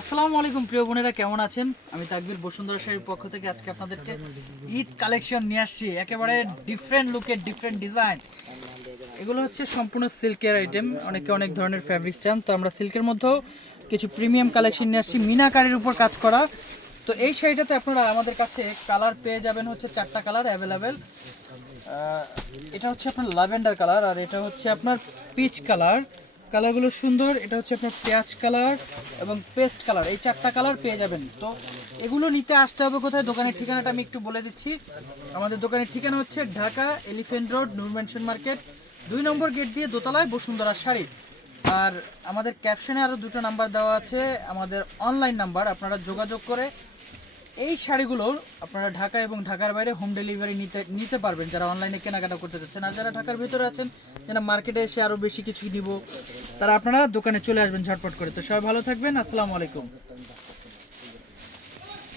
আসসালামু আলাইকুম, প্রিয় বোনেরা, কেমন আছেন? আমি তাকবির বসুন্ধরা শাড়ির পক্ষ থেকে আজকে আপনাদেরকে ঈদ কালেকশন নিয়ে আসছি। একেবারে ডিফারেন্ট লুকের ডিফারেন্ট ডিজাইন এগুলো হচ্ছে সম্পূর্ণ সিল্কের আইটেম অনেকে অনেক ধরনের ফ্যাব্রিক্স চান, তো আমরা সিল্কের মধ্যেও কিছু প্রিমিয়াম কালেকশন নিয়ে আসছি। মিনাকারির উপর কাজ করা। তো এই শাড়িটাতে আপনারা আমাদের কাছে কালার পেয়ে যাবেন হচ্ছে চারটা কালার অ্যাভেলেবেল এটা হচ্ছে আপনার ল্যাভেন্ডার কালার আর এটা হচ্ছে আপনার পিচ কালার কালারগুলো সুন্দর, এটা হচ্ছে আপনার পেঁয়াজ কালার এবং পেস্ট কালার, এই চারটা কালার পেয়ে যাবেন। তো এগুলো নিতে আসতে হবে কোথায়? দোকানের ঠিকানাটা আমি একটু বলে দিচ্ছি। আমাদের দোকানের ঠিকানা হচ্ছে Dhaka elephant road, Noor mansion market, দুই নম্বর গেট দিয়ে দোতলায় বসুন্ধরা শাড়ি। আর আমাদের ক্যাপশনে আরও দুটো নাম্বার দেওয়া আছে, আমাদের অনলাইন নাম্বার, আপনারা যোগাযোগ করে এই শাড়িগুলো আপনারা ঢাকা এবং ঢাকার বাইরে হোম ডেলিভারি নিতে নিতে পারবেন যারা অনলাইনে কেনাকাটা করতে চাচ্ছেন। আর যারা ঢাকার ভিতরে আছেন, যারা মার্কেটে এসে আরও বেশি কিছু নিব, তারা আপনারা দোকানে চলে আসবেন ঝটপট করে। তো সবাই ভালো থাকবেন, আসসালামু আলাইকুম।